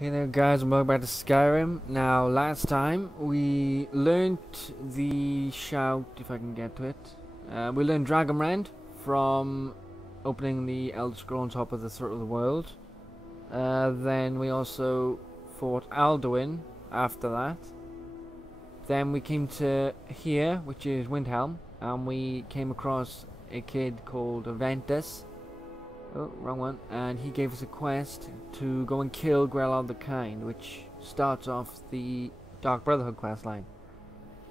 Hey there guys, and welcome back to Skyrim. Now last time we learned the shout, if I can get to it. We learned Dragonrend from opening the Elder Scroll on top of the Throat of the World. Then we also fought Alduin after that. Then we came to here, which is Windhelm, and we came across a kid called Aventus. Oh, wrong one. And he gave us a quest to go and kill Grelod the Kind, which starts off the Dark Brotherhood quest line.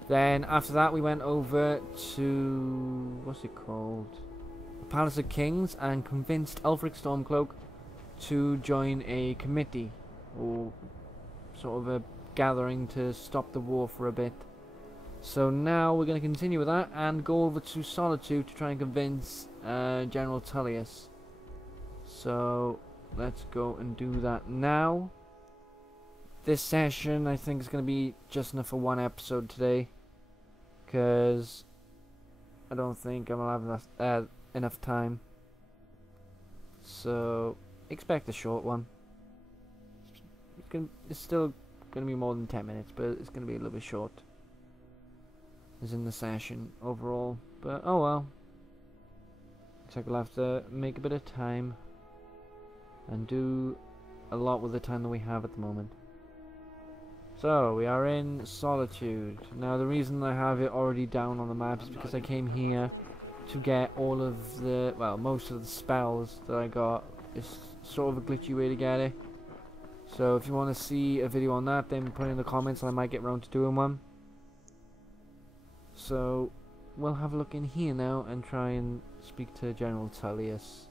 Then after that we went over to, what's it called? The Palace of Kings, and convinced Ulfric Stormcloak to join a committee, or sort of a gathering to stop the war for a bit. So now we're going to continue with that and go over to Solitude to try and convince General Tullius. So let's go and do that now. This session I think is going to be just enough for one episode today, because I don't think I'm going to have enough time. So expect a short one. It's still going to be more than 10 minutes, but it's going to be a little bit short as in the session overall. But oh well. Looks like we'll have to make a bit of time and do a lot with the time that we have at the moment. So we are in Solitude. Now the reason I have it already down on the map is because I came here to get all of the, well, most of the spells that I got. It's sort of a glitchy way to get it. So if you want to see a video on that, then put it in the comments and I might get around to doing one. So we'll have a look in here now and try and speak to General Tullius.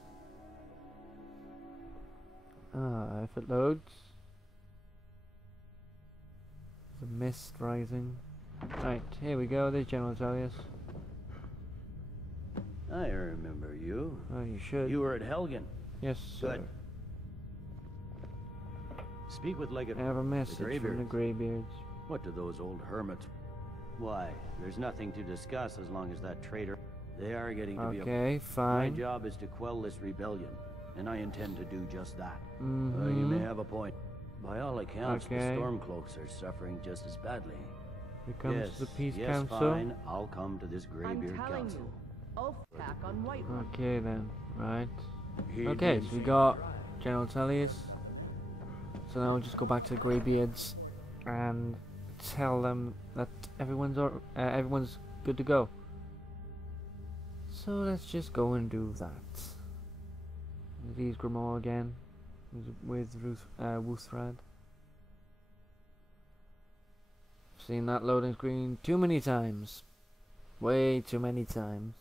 If it loads. There's a mist rising. Right, here we go, there's General Tullius. I remember you. Oh, you should. You were at Helgen. Yes, sir. Good. Speak with Legate. I have a message from the Greybeards. What do those old hermits? Why, there's nothing to discuss as long as that traitor. They are getting to be a... Okay, fine. My job is to quell this rebellion, and I intend to do just that. Mm-hmm. You may have a point. By all accounts, Okay. the Stormcloaks are suffering just as badly. Here comes Yes, the Peace yes, Council. fine. I'll come to this Greybeard I'm telling Council. you, oath pack on White. Okay then, right. He Okay, did so we seem got to try. General Tullius. So now we'll just go back to the Greybeards and tell them that everyone's good to go. So let's just go and do that. These Grimoire again with Wuthrad. Seen that loading screen too many times. Way too many times.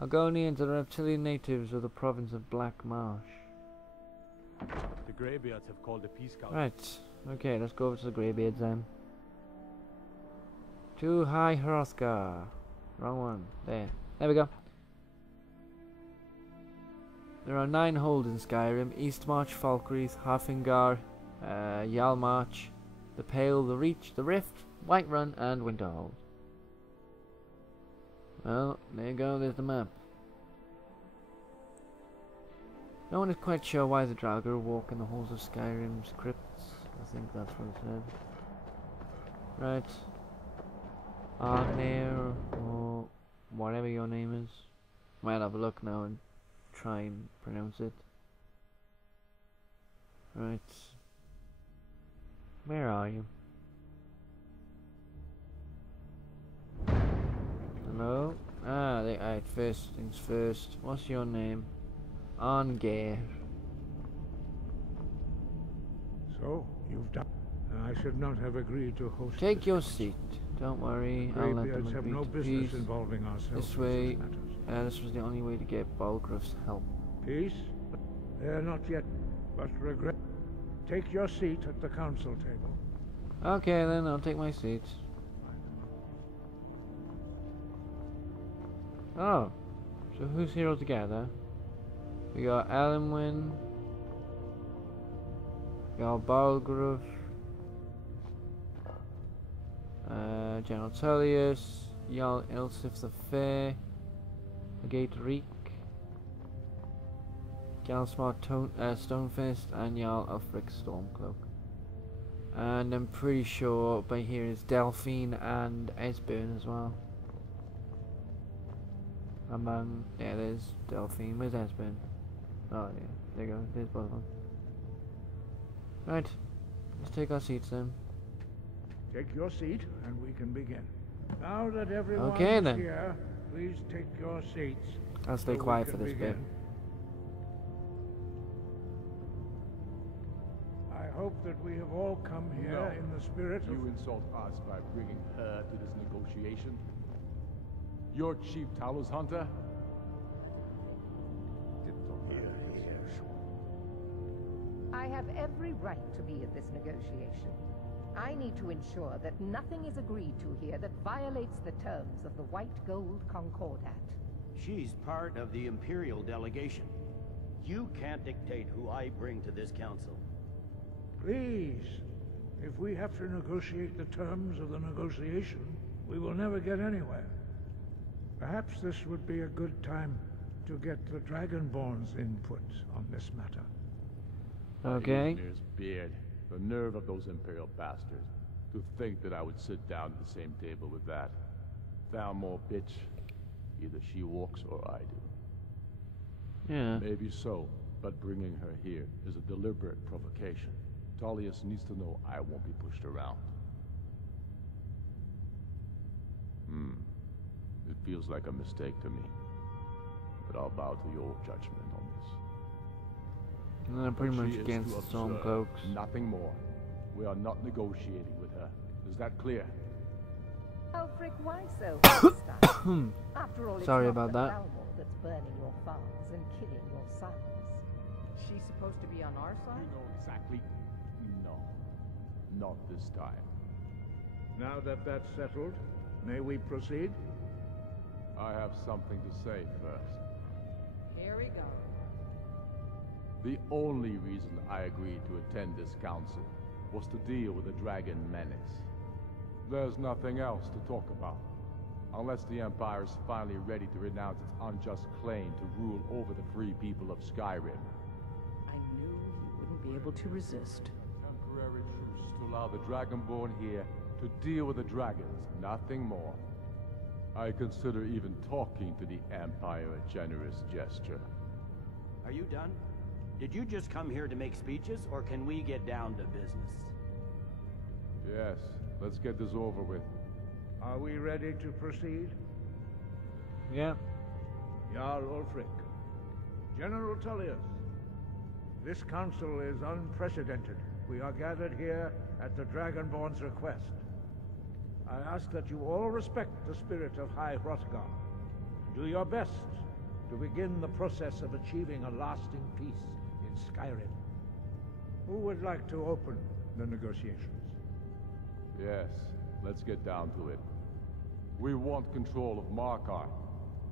Argonians are reptilian natives of the province of Black Marsh. The Greybeards have called a peace council. Right, okay, let's go over to the Greybeards then. To High Hrothgar. Wrong one. There we go. There are 9 holds in Skyrim: Eastmarch, Falkreath, Halfingar, Yalmarch, the Pale, the Reach, the Rift, Whiterun, and Winterhold. Well, there you go, there's the map. No one is quite sure why the Draugr walk in the halls of Skyrim's crypts. I think that's what it said. Right. Agner, or whatever your name is. Might have a look now and try and pronounce it. Right. Where are you? Hello? Ah, right, first things first. What's your name? Arngir. So, you've done. I should not have agreed to host. Take this your council. seat. Don't worry, I'll let them Greybeards have agree no to business peace. involving ourselves This in way, such matters. this was the only way to get Balgruuf's help. Peace? They are not yet, but regret. Take your seat at the council table. Okay then, I'll take my seat. Oh, so who's here all together? We got Elenwyn, we got Balgruf, General Tullius, Jarl Ilsif the Fair, Legate Reek, Jarl Smart Stonefist, and Jarl Ulfric Stormcloak. And I'm pretty sure by here is Delphine and Esbern as well. Yeah, there's Delphine. Where's Esbern? Oh yeah, there you go. There's both of them. Right, let's take our seats then. Take your seat, and we can begin. Now that everyone's Okay, then. here, please take your seats. I'll stay so we quiet for can this bit. begin. I hope that we have all come here No. in the spirit of... You insult us by bringing her to this negotiation? You're Chief Talos Hunter? I have every right to be at this negotiation. I need to ensure that nothing is agreed to here that violates the terms of the White Gold Concordat. She's part of the Imperial delegation. You can't dictate who I bring to this council. Please, if we have to negotiate the terms of the negotiation, we will never get anywhere. Perhaps this would be a good time to get the Dragonborn's input on this matter. Okay. Ymir's beard. The nerve of those Imperial bastards. To think that I would sit down at the same table with that. Thalmor bitch. Either she walks or I do. Yeah. Maybe so, but bringing her here is a deliberate provocation. Tullius needs to know I won't be pushed around. It feels like a mistake to me. But I'll bow to your judgment on this. And I'm pretty She much is against to the observe, Stormcloaks. Nothing more. We are not negotiating with her. Is that clear? Ulfric, why so hostile? After all, it's Sorry not about the that. Thalmor that's burning your farms and killing your sons. She's supposed to be on our You side? know exactly. No. Not this time. Now that that's settled, may we proceed? I have something to say first. Here we go. The only reason I agreed to attend this council was to deal with the dragon menace. There's nothing else to talk about. Unless the Empire is finally ready to renounce its unjust claim to rule over the free people of Skyrim. I knew you wouldn't be able to resist. Temporary truce to allow the Dragonborn here to deal with the dragons, nothing more. I consider even talking to the Empire a generous gesture. Are you done? Did you just come here to make speeches, or can we get down to business? Yes, let's get this over with. Are we ready to proceed? Yeah. Jarl Ulfric, General Tullius, this council is unprecedented. We are gathered here at the Dragonborn's request. I ask that you all respect the spirit of High Hrothgar. Do your best to begin the process of achieving a lasting peace in Skyrim. Who would like to open the negotiations? Yes, let's get down to it. We want control of Markarth.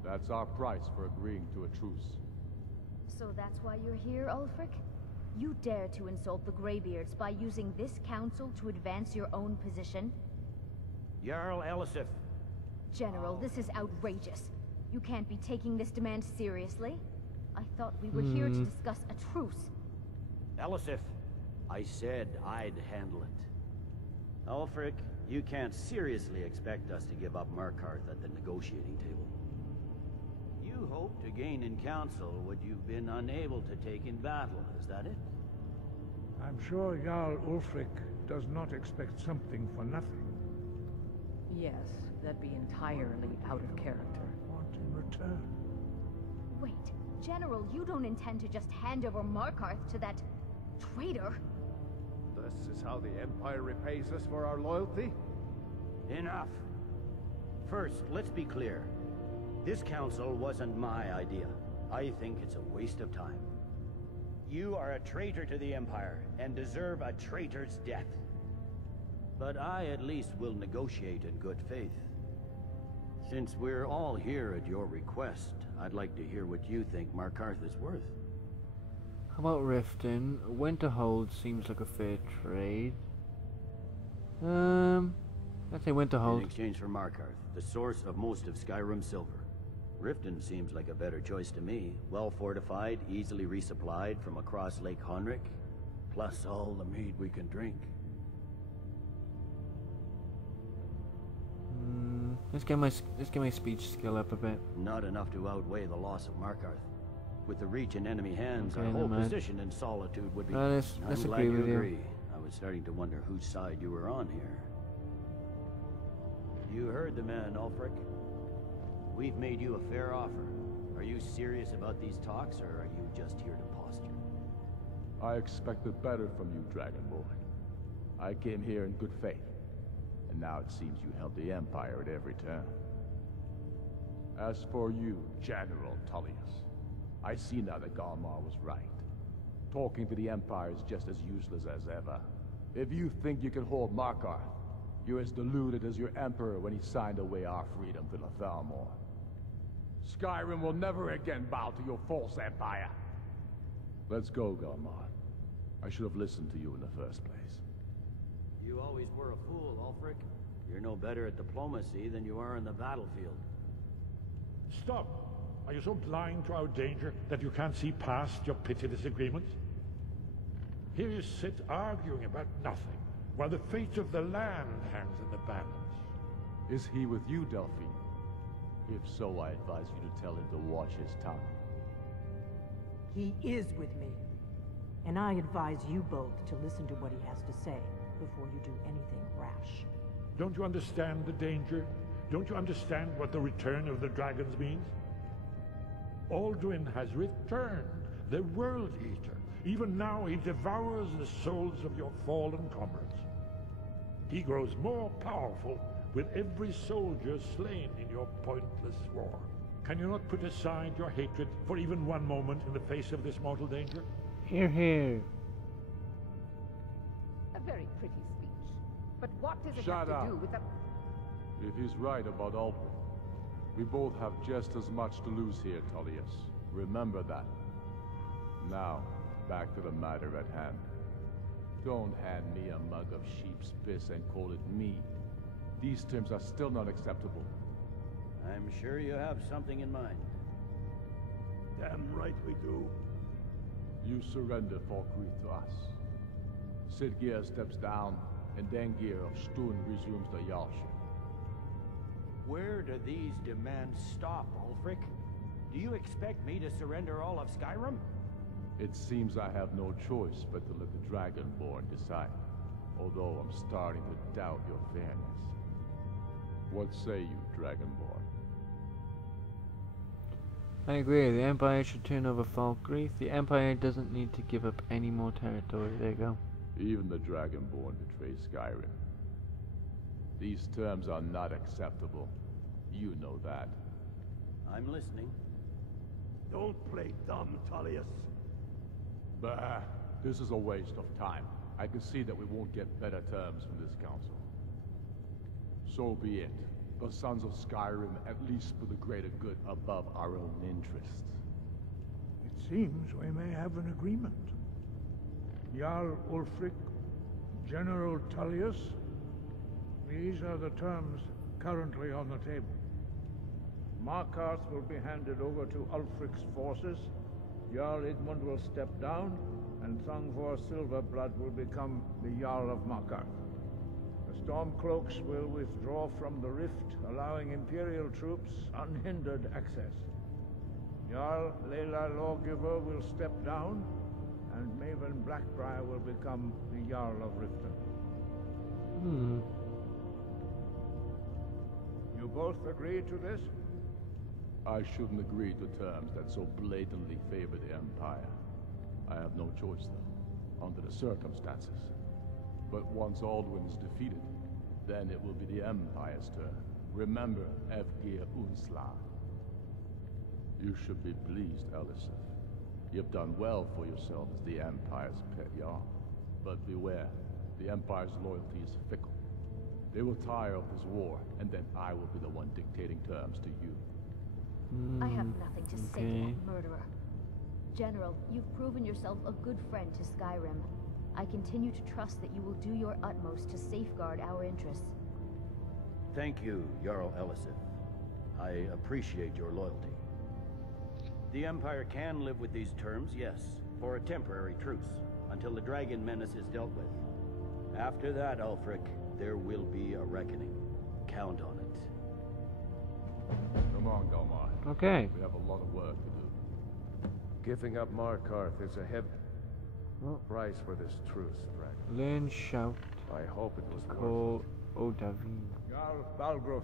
That's our price for agreeing to a truce. So that's why you're here, Ulfric? You dare to insult the Greybeards by using this council to advance your own position? Jarl Elisif. General, this is outrageous. You can't be taking this demand seriously. I thought we were here to discuss a truce. Elisif, I said I'd handle it. Ulfric, you can't seriously expect us to give up Markarth at the negotiating table. You hoped to gain in council what you've been unable to take in battle, is that it? I'm sure Jarl Ulfric does not expect something for nothing. Yes, that'd be entirely out of character. Want in return? Wait, General, you don't intend to just hand over Markarth to that traitor? This is how the Empire repays us for our loyalty? Enough. First, let's be clear. This council wasn't my idea. I think it's a waste of time. You are a traitor to the Empire, and deserve a traitor's death. But I at least will negotiate in good faith. Since we're all here at your request, I'd like to hear what you think Markarth is worth. How about Riften? Winterhold seems like a fair trade. Let's say In Winterhold. exchange for Markarth, the source of most of Skyrim's silver. Riften seems like a better choice to me. Well fortified, easily resupplied from across Lake Honric, plus all the mead we can drink. Let's get my speech skill up a bit. Not enough to outweigh the loss of Markarth. With the Reach in enemy hands, Okay, our whole never mind. position in Solitude would be... Let's I'm glad agree you with you. agree. I was starting to wonder whose side you were on here. You heard the man, Ulfric. We've made you a fair offer. Are you serious about these talks, or are you just here to posture? I expected better from you, Dragonborn. I came here in good faith, and now it seems you held the Empire at every turn. As for you, General Tullius, I see now that Galmar was right. Talking to the Empire is just as useless as ever. If you think you can hold Markarth, you're as deluded as your Emperor when he signed away our freedom to the Thalmor. Skyrim will never again bow to your false empire. Let's go, Galmar. I should have listened to you in the first place. You always were a fool, Ulfric. You're no better at diplomacy than you are in the battlefield. Stop! Are you so blind to our danger that you can't see past your petty disagreements? Here you sit arguing about nothing, while the fate of the land hangs in the balance. Is he with you, Delphine? If so, I advise you to tell him to watch his tongue. He is with me. And I advise you both to listen to what he has to say before you do anything rash. Don't you understand the danger? Don't you understand what the return of the dragons means? Alduin has returned, the World Eater. Even now he devours the souls of your fallen comrades. He grows more powerful with every soldier slain in your pointless war. Can you not put aside your hatred for even one moment in the face of this mortal danger? Hear, hear. A very pretty speech. But what does it Shut have up. to do with the... If he's right about Alduin, we both have just as much to lose here, Tullius. Remember that. Now, back to the matter at hand. Don't hand me a mug of sheep's piss and call it mead. These terms are still not acceptable. I'm sure you have something in mind. Damn right we do. You surrender Falkreath to us. Sidgeir steps down, and Dengir of Stun resumes the Jarlship. Where do these demands stop, Ulfric? Do you expect me to surrender all of Skyrim? It seems I have no choice but to let the Dragonborn decide, although I'm starting to doubt your fairness. What say you, Dragonborn? I agree, the Empire should turn over Falkreath. The Empire doesn't need to give up any more territory. There you go. Even the Dragonborn betray Skyrim. These terms are not acceptable. You know that. I'm listening. Don't play dumb, Tullius. Bah, this is a waste of time. I can see that we won't get better terms from this council. So be it. The Sons of Skyrim at least put the greater good above our own interests. It seems we may have an agreement. Jarl Ulfric, General Tullius, these are the terms currently on the table. Markarth will be handed over to Ulfric's forces, Jarl Idmund will step down, and Thongvor Silverblood will become the Jarl of Markarth. The Stormcloaks will withdraw from the rift, allowing Imperial troops unhindered access. Jarl Layla Lawgiver will step down, and Maven Blackbriar will become the Jarl of Riften. You both agree to this? I shouldn't agree to terms that so blatantly favor the Empire. I have no choice, though, under the circumstances. But once Alduin is defeated, then it will be the Empire's turn. Remember, Evgir Unsla. You should be pleased, Elisif. You've done well for yourself as the Empire's pet Jarl. But beware, the Empire's loyalty is fickle. They will tire of this war, and then I will be the one dictating terms to you. I have nothing to say to that murderer. General, you've proven yourself a good friend to Skyrim. I continue to trust that you will do your utmost to safeguard our interests. Thank you, Jarl Elisif. I appreciate your loyalty. The Empire can live with these terms, yes, for a temporary truce, until the dragon menace is dealt with. After that, Ulfric, there will be a reckoning. Count on it. Come on, Galmar. Okay. We have a lot of work to do. Giving up Markarth is a heavy Well, price for this truce, Dragon. learn shout. I hope it was worth Call Odahviin. Jarl Balgruuf,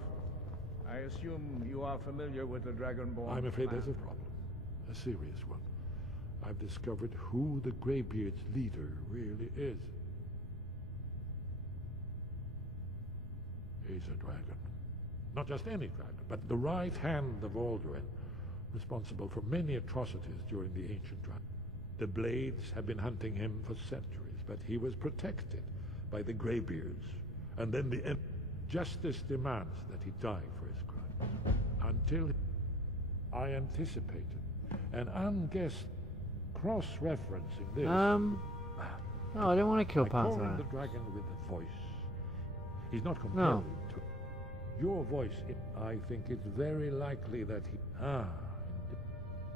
I assume you are familiar with the Dragonborn. I'm afraid plan. there's a problem. A serious one. I've discovered who the Greybeard's leader really is. He's a dragon. Not just any dragon, but the right hand of Alduin, responsible for many atrocities during the ancient dragon. The Blades have been hunting him for centuries, but he was protected by the Greybeards. And then the justice demands that he die for his crimes. Until I anticipated an unguessed cross-referencing this. No, I don't want to kill I call him Panther. the dragon with a voice. He's not compelled to. Your voice, I think it's very likely that he...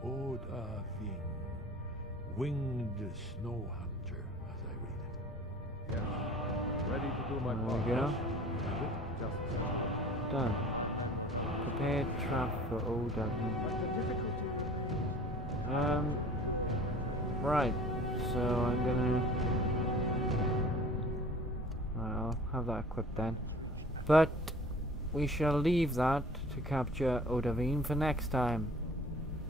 Odahviin, winged snow hunter, as I read it. Yes. Ready to do my There part. we go. Just Done. Prepare trap for Odahviin. but the difficulty. Right. So I'm gonna... I'll have that equipped then. But we shall leave that to capture Odahviin for next time.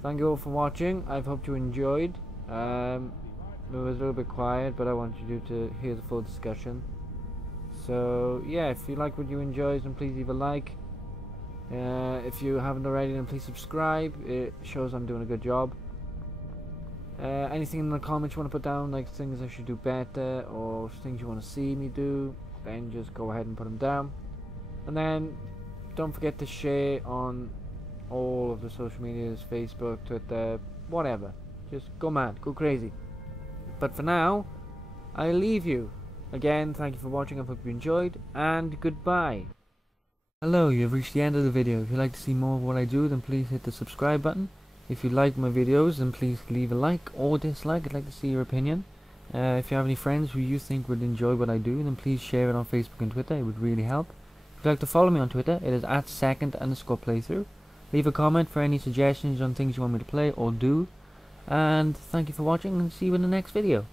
Thank you all for watching. I hope you enjoyed. It was a little bit quiet, but I wanted you to hear the full discussion. So yeah, if you like what you enjoyed, then please leave a like. If you haven't already, then please subscribe. It shows I'm doing a good job. Anything in the comments you want to put down, like things I should do better or things you want to see me do, then just go ahead and put them down. And then don't forget to share on all of the social medias, Facebook, Twitter, whatever. Just go mad, go crazy. But for now, I leave you. Again, thank you for watching, I hope you enjoyed, and goodbye. Hello, you've reached the end of the video. If you'd like to see more of what I do, then please hit the subscribe button. If you like my videos, then please leave a like or dislike. I'd like to see your opinion. If you have any friends who you think would enjoy what I do, then please share it on Facebook and Twitter. It would really help. If you'd like to follow me on Twitter, it is @second_playthrough. Leave a comment for any suggestions on things you want me to play or do. And thank you for watching, and see you in the next video.